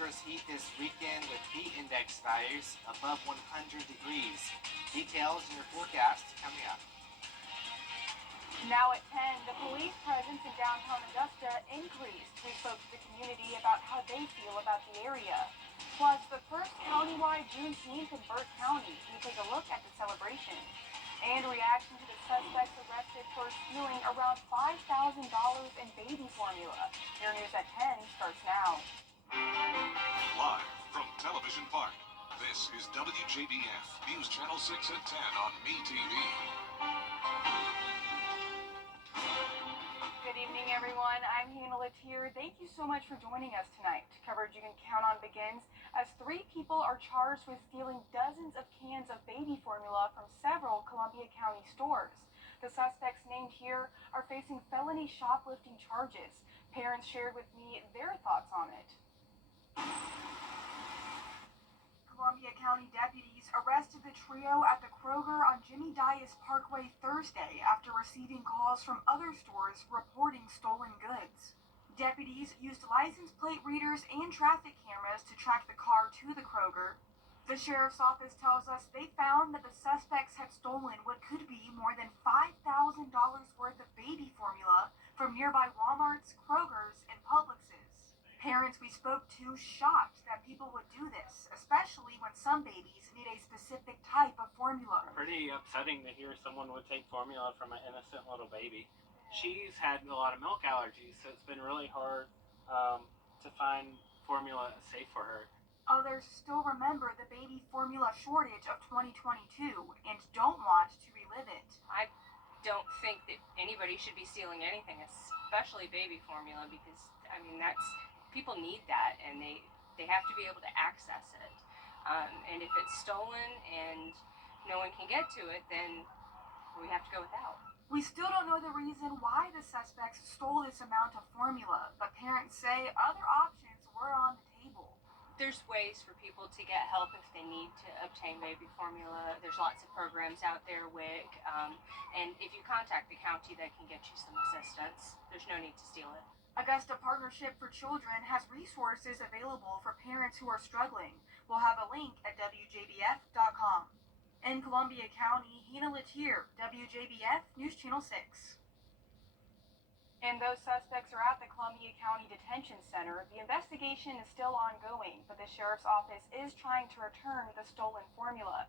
dangerous heat this weekend with heat index values above 100 degrees. Details in your forecast coming up. Now at 10, the police presence in downtown Augusta increased. We spoke to the community about how they feel about the area. Plus, the first countywide Juneteenth in Burke County. We take a look at the celebration. And reaction to the suspects arrested for stealing around $5,000 in baby formula. Your news at 10 starts now. Live from Television Park, this is WJBF, News Channel 6 at 10 on MeTV. Good evening, everyone. I'm Hannah Latier. Thank you so much for joining us tonight. Coverage you can count on begins as 3 people are charged with stealing dozens of cans of baby formula from several Columbia County stores. The suspects named here are facing felony shoplifting charges. Parents shared with me their thoughts on it. Columbia County deputies arrested the trio at the Kroger on Jimmy Dias Parkway Thursday after receiving calls from other stores reporting stolen goods. Deputies used license plate readers and traffic cameras to track the car to the Kroger. The sheriff's office tells us they found that the suspects had stolen what could be more than $5,000 worth of baby formula from nearby Walmarts, Krogers, and Publixes. Parents we spoke to shocked that people would do this, especially when some babies need a specific type of formula. Pretty upsetting to hear someone would take formula from an innocent little baby. She's had a lot of milk allergies, so it's been really hard to find formula safe for her. Others still remember the baby formula shortage of 2022 and don't want to relive it. I don't think that anybody should be stealing anything, especially baby formula, because people need that, and they have to be able to access it. And if it's stolen and no one can get to it, then we have to go without. We still don't know the reason why the suspects stole this amount of formula, but parents say other options were on the table. There's ways for people to get help if they need to obtain baby formula. There's lots of programs out there, WIC, and if you contact the county, they can get you some assistance. There's no need to steal it. Augusta Partnership for Children has resources available for parents who are struggling. We'll have a link at WJBF.com. In Columbia County, Hannah Latier, WJBF News Channel 6. And those suspects are at the Columbia County Detention Center. The investigation is still ongoing, but the sheriff's office is trying to return the stolen formula.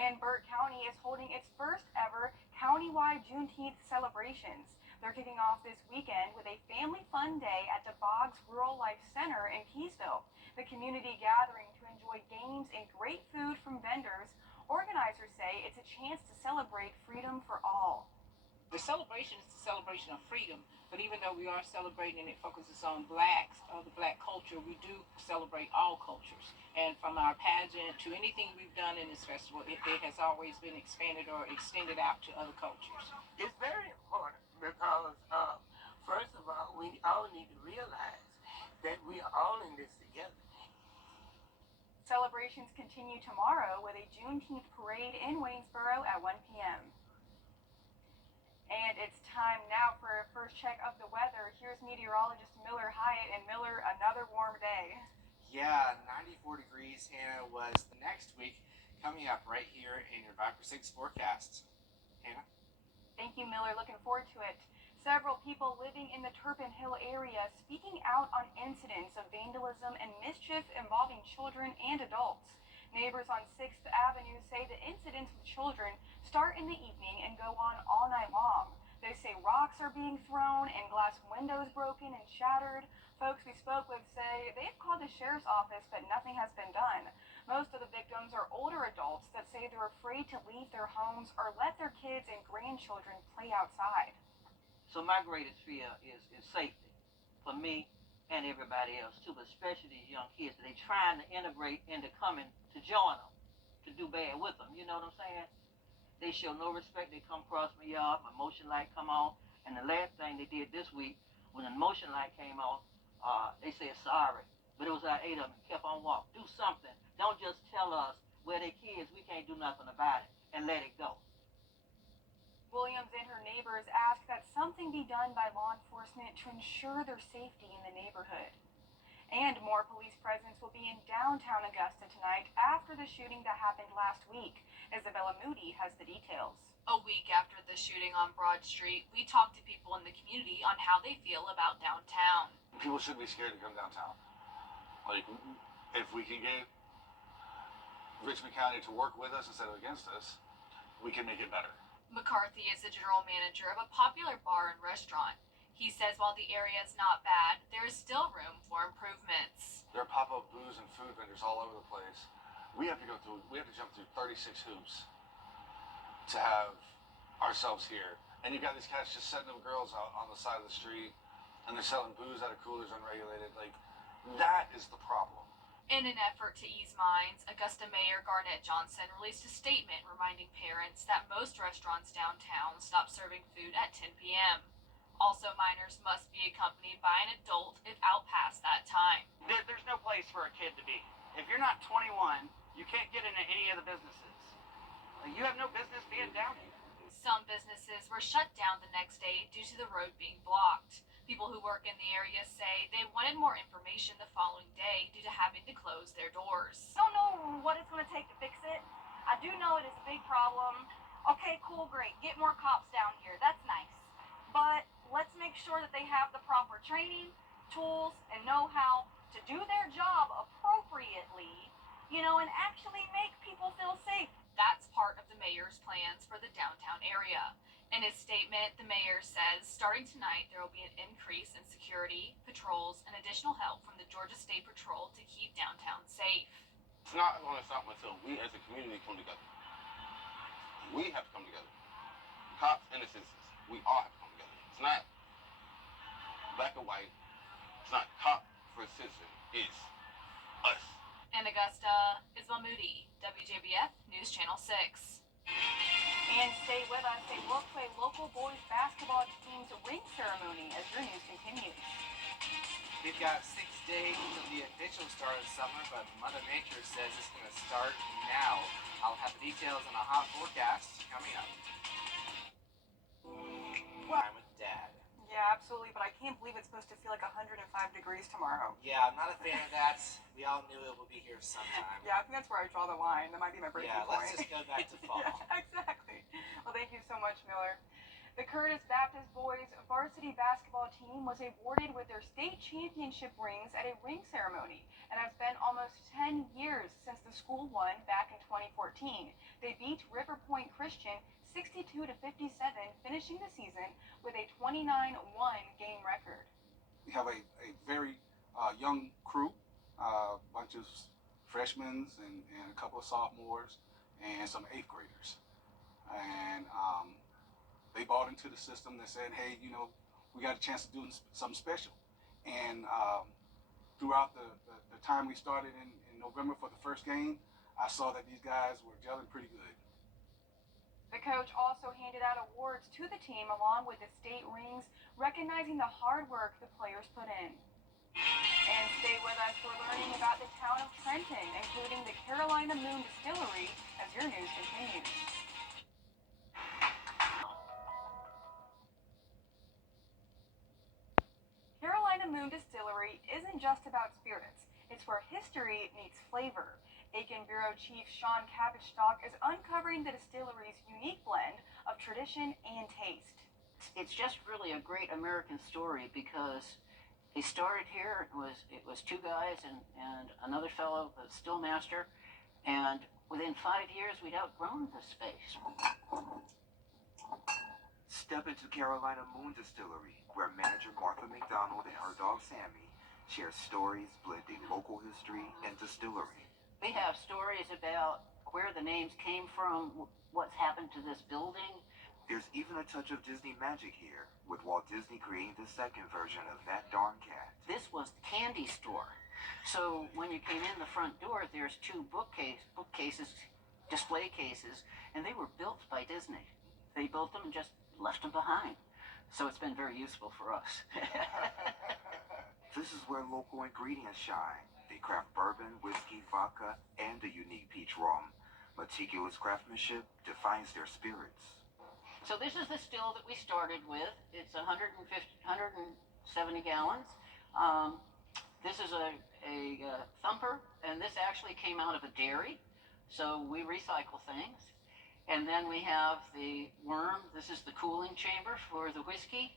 And Burke County is holding its first ever countywide Juneteenth celebrations. They're kicking off this weekend with a family fun day at the Boggs Rural Life Center in Keysville. The community gathering to enjoy games and great food from vendors. Organizers say it's a chance to celebrate freedom for all. The celebration is the celebration of freedom, but even though we are celebrating and it focuses on blacks, the black culture, we do celebrate all cultures. And from our pageant to anything we've done in this festival, it has always been expanded or extended out to other cultures. It's very important because, first of all, we all need to realize that we are all in this together. Celebrations continue tomorrow with a Juneteenth parade in Waynesboro at 1 p.m. And it's time now for a first check of the weather. Here's meteorologist Miller Hyatt. And Miller, another warm day. Yeah, 94 degrees, Hannah, was the next week coming up right here in your 5 for 6 forecast. Hannah? Thank you, Miller. Looking forward to it. Several people living in the Turpin Hill area speaking out on incidents of vandalism and mischief involving children and adults. Neighbors on 6th Avenue say the incidents with children start in the evening and go on all night long. They say rocks are being thrown and glass windows broken and shattered. Folks we spoke with say they've called the sheriff's office, but nothing has been done. Most of the victims are older adults that say they're afraid to leave their homes or let their kids and grandchildren play outside. So my greatest fear is safety for me and everybody else too, but especially these young kids. They're trying to integrate into coming to join them, to do bad with them. You know what I'm saying? They show no respect. They come across my yard, my motion light come on, and the last thing they did this week, when the motion light came on, they said sorry. But it was our 8 of them kept on walking. Do something. Don't just tell us we're their kids, we can't do nothing about it, and let it go. Williams and her neighbors ask that something be done by law enforcement to ensure their safety in the neighborhood. And more police presence will be in downtown Augusta tonight after the shooting that happened last week. Isabella Moody has the details. A week after the shooting on Broad Street, we talked to people in the community on how they feel about downtown. People shouldn't be scared to come downtown. Like, if we can get Richmond County to work with us instead of against us, we can make it better. McCarthy is the general manager of a popular bar and restaurant. He says while the area is not bad, there is still room for improvements. There are pop-up booze and food vendors all over the place. We have to jump through 36 hoops to have ourselves here. And you've got these cats just setting them girls out on the side of the street, and they're selling booze out of coolers unregulated. Like, that is the problem. In an effort to ease minds, Augusta Mayor Garnett Johnson released a statement reminding parents that most restaurants downtown stop serving food at 10 p.m. Also, minors must be accompanied by an adult if out past that time. There's no place for a kid to be. If you're not 21, you can't get into any of the businesses. You have no business being down here. Some businesses were shut down the next day due to the road being blocked. People who work in the area say they wanted more information the following day due to having to close their doors. I don't know what it's going to take to fix it. I do know it is a big problem. Okay, cool, great. Get more cops down here. That's nice. But let's make sure that they have the proper training, tools, and know-how to do their job appropriately, and actually make people feel safe. That's part of the mayor's plans for the downtown area. In his statement, the mayor says starting tonight there will be an increase in security, patrols, and additional help from the Georgia State Patrol to keep downtown safe. It's not going to stop until we as a community come together. We have to come together. Cops and the citizens. We all have to come together. It's not black or white. It's not cop for citizen. It's us. In Augusta, Isabel Moody, WJBF News Channel 6. And stay with us. They will play local boys basketball team's ring ceremony as your news continues. We've got 6 days until the official start of summer, but Mother Nature says it's going to start now. I'll have the details on a hot forecast coming up. I'm with Dad. Yeah, absolutely, but I can't believe it's supposed to feel like 105 degrees tomorrow. Yeah, I'm not a fan of that. We all knew it would be here sometime. Yeah, I think that's where I draw the line. That might be my breaking point. Yeah, let's just go back to fall. Yeah, exactly. Well, thank you so much, Miller. The Curtis Baptist boys varsity basketball team was awarded with their state championship rings at a ring ceremony, and it's been almost 10 years since the school won back in 2014. They beat River Point Christian 62-57, finishing the season with a 29-1 game record. We have a very young crew, a bunch of freshmen and a couple of sophomores and some 8th graders. And they bought into the system. They said, hey, we got a chance to do something special. And throughout the time we started in November for the first game, I saw that these guys were gelling pretty good. The coach also handed out awards to the team along with the state rings, recognizing the hard work the players put in. And stay with us, we're learning about the town of Trenton, including the Carolina Moon Distillery, as your news continues. Carolina Moon Distillery isn't just about spirits. It's where history meets flavor. Aiken Bureau Chief Sean Cabbage-Stock is uncovering the distillery's unique blend of tradition and taste. It's just really a great American story because they started here. It was 2 guys and another fellow, a still master, and within 5 years we'd outgrown the space. Step into Carolina Moon Distillery, where manager Martha McDonald and her dog Sammy share stories blending local history and distillery. We have stories about where the names came from, what's happened to this building. There's even a touch of Disney magic here, with Walt Disney creating the second version of That Darn Cat. This was the candy store. So when you came in the front door, there's 2 bookcases, display cases, and they were built by Disney. They built them and just left them behind. So it's been very useful for us. This is where local ingredients shine. They craft bourbon, whiskey, vodka, and a unique peach rum. Meticulous craftsmanship defines their spirits. So this is the still that we started with. It's 170 gallons. This is a a thumper, and this actually came out of a dairy, so we recycle things. And then we have the worm. This is the cooling chamber for the whiskey.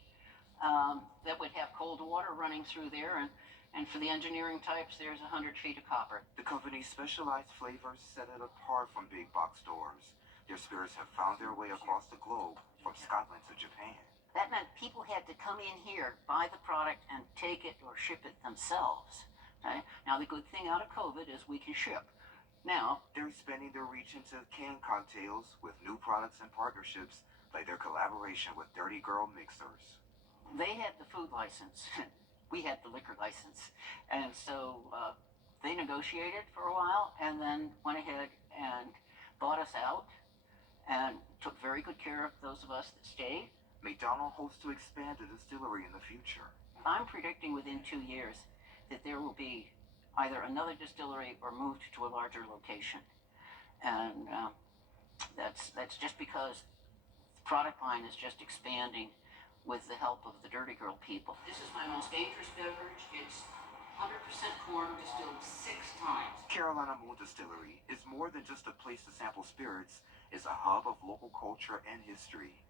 That would have cold water running through there, and for the engineering types, there's 100 feet of copper. The company's specialized flavors set it apart from big box stores. Their spirits have found their way across the globe, from Scotland to Japan. That meant people had to come in here, buy the product, and take it or ship it themselves. Okay? Now, the good thing out of COVID is we can ship. Now, they're expanding their reach into canned cocktails with new products and partnerships, like their collaboration with Dirty Girl Mixers. They had the food license. We had the liquor license. And so they negotiated for a while and then went ahead and bought us out and took very good care of those of us that stayed. McDonald hopes to expand the distillery in the future. I'm predicting within 2 years that there will be either another distillery or moved to a larger location. And that's just because the product line is just expanding with the help of the Dirty Girl people. This is my most dangerous beverage. It's 100% corn distilled 6 times. Carolina Moon Distillery is more than just a place to sample spirits. It's a hub of local culture and history.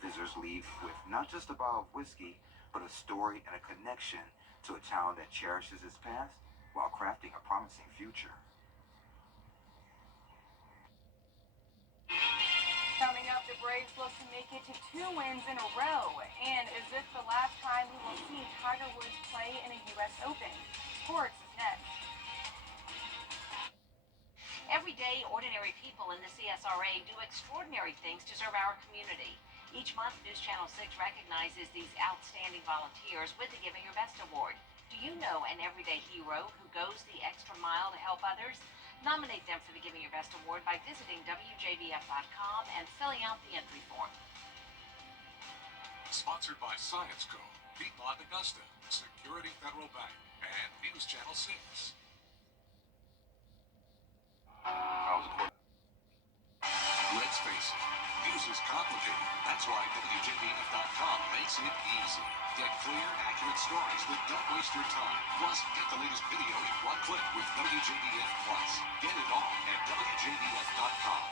Visitors leave with not just a bottle of whiskey, but a story and a connection to a town that cherishes its past while crafting a promising future. Coming up, the Braves look to make it to 2 wins in a row. And is this the last time we will see Tiger Woods play in a U.S. Open? Sports is next. Every day, ordinary people in the CSRA do extraordinary things to serve our community. Each month, News Channel 6 recognizes these outstanding volunteers with the Giving Your Best Award. Do you know an everyday hero who goes the extra mile to help others? Nominate them for the Giving Your Best Award by visiting WJBF.com and filling out the entry form. Sponsored by Science Co., Piedmont Augusta, Security Federal Bank, and News Channel 6. Let's face it, news is complicated. That's why WJBF.com makes it easy. Get clear, accurate stories that don't waste your time. Plus, get the latest video in one click with WJBF Plus. Get it all at WJBF.com.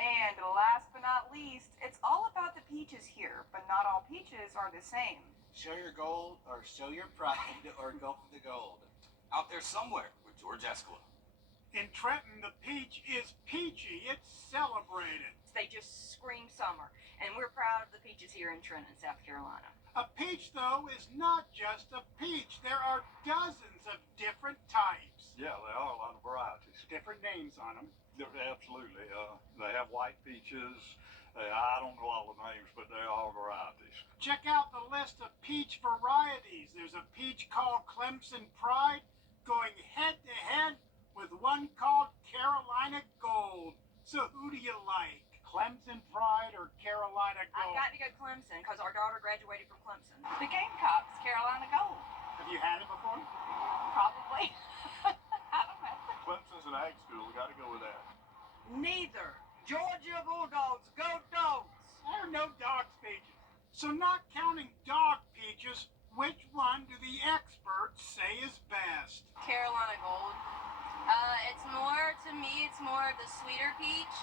And last but not least, it's all about the peaches here, but not all peaches are the same. Show your gold, or show your pride, or go for the gold. Out there somewhere with George Escala. In Trenton, the peach is peachy. It's celebrated. They just scream summer, and we're proud of the peaches here in Trenton, South Carolina. A peach, though, is not just a peach. There are dozens of different types. Yeah, there are a lot of varieties. Different names on them. Absolutely. They have white peaches. I don't know all the names, but they are varieties. Check out the list of peach varieties. There's a peach called Clemson Pride going head-to-head with one called Carolina Gold. So who do you like? Clemson Pride or Carolina Gold? I've got to go Clemson because our daughter graduated from Clemson. The Gamecocks, Carolina Gold. Have you had it before? Probably. I don't know. Clemson's an ag school. We got to go with that. Neither. Georgia Bulldogs, go Dogs! There are no dog peaches. So not counting dog peaches, which one do the experts say is best? Carolina Gold. It's more, to me, it's more of the sweeter peach.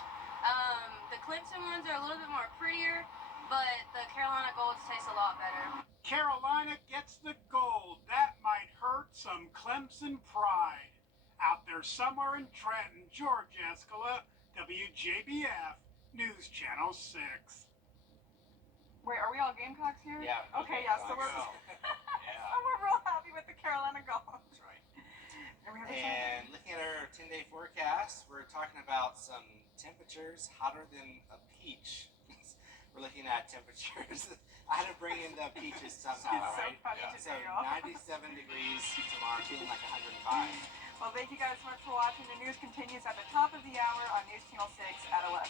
The Clemson ones are a little bit more prettier, but the Carolina Golds taste a lot better. Carolina gets the gold. That might hurt some Clemson pride. Out there somewhere in Trenton, George Escala, WJBF, News Channel 6. Wait, are we all Gamecocks here? Yeah. Okay, yeah, so we're, so we're real happy with the Carolina Golds. That's right. And looking at our 10-day forecast, we're talking about some temperatures hotter than a peach. We're looking at temperatures. I had to bring in the peaches somehow, right? So 97 degrees tomorrow, feeling like 105. Well, thank you guys so much for watching. The news continues at the top of the hour on News Channel 6 at 11.